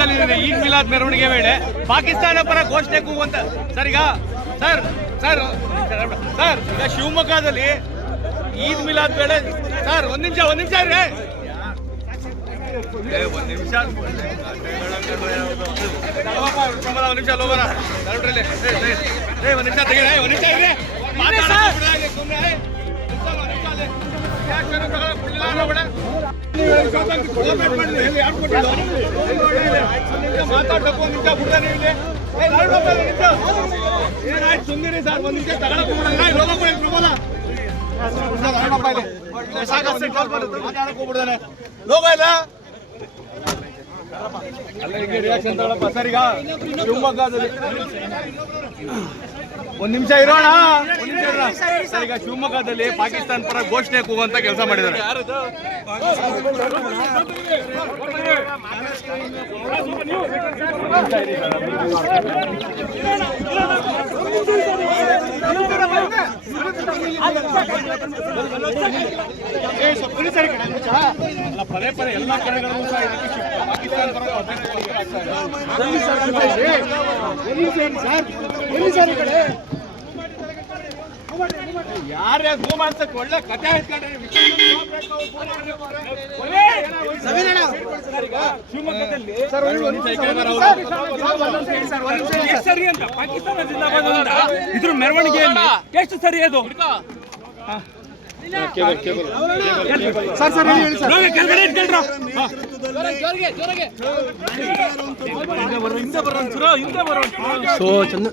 ರಾಜ್ಯದಲ್ಲಿ ಈದ್ ಮಿಲಾದ್ ಮೆರವಣಿಗೆ ವೇಳೆ ಪಾಕಿಸ್ತಾನ ಪರ ಘೋಷಣೆ ಕೂಗುವಂತ ಸರ್ ಈಗ ಸರ್ ಸರ್ ಸರ್ ಈಗ ಶಿವಮೊಗ್ಗದಲ್ಲಿ ಈದ್ ಮಿಲಾದ್ ವೇಳೆ ಸರ್ ಒಂದ್ ನಿಮಿಷ ಇರ್ರಿ ಒಂದ್ ನಿಮಿಷ ಲೋಬರ ಒಂದ್ ನಿಮಿಷ ತೆಗಿದೆ ಒಂದ್ ನಿಮಿಷ ಇದೆ ಮಾತಾಡಬೇಕು ನಿಮಿಷ ಬಿಡ್ತಾನೆ ಇಲ್ಲಿ ಏನಾಯ್ತು ಸುಂದಿರಿ ಸರ್ ಒಂದ್ ನಿಮಿಷ ತಗೊಳ್ಬಿಡ್ತಾನೆ ಲೋಗ ಇಲ್ಲ ಅಲ್ಲ ಹಿಂಗೆ ರಿಯಾಕ್ಷನ್ ತಗೊಳಪ್ಪ ಸರ್ ಈಗ ಶಿವಮೊಗ್ಗದಲ್ಲಿ ಒಂದ್ ನಿಮಿಷ ಇರೋಣ ಸರ್ ಈಗ ಶಿವಮೊಗ್ಗದಲ್ಲಿ ಪಾಕಿಸ್ತಾನ ಪರ ಘೋಷಣೆ ಕೂಗುವಂತ ಕೆಲಸ ಮಾಡಿದ್ದಾರೆ ಪದೇ ಪದೇ ಎಲ್ಲ ಕಡೆಗಳಲ್ಲೂ ಸಹ ಪಾಕಿಸ್ತಾನ ಪರ ಯಾರ್ಯಾರು ಗೋಮಾಂಸಕ್ಕೆ ಒಳ್ಳೆ ಕಥೆ ಹೇಳ್ಕೊಂಡ್ರೆ ಶಿವಮೊಗ್ಗದಲ್ಲಿ ಸರಿ ಅಂತ ಪಾಕಿಸ್ತಾನ ಜಿಂದಾಬಾದ್ ಇದ್ರ ಮೆರವಣಿಗೆಯಲ್ಲಿ ಎಷ್ಟು ಸರಿ ಅದು ಸರ್ ಸರ್ ಸೊ ಚಂದ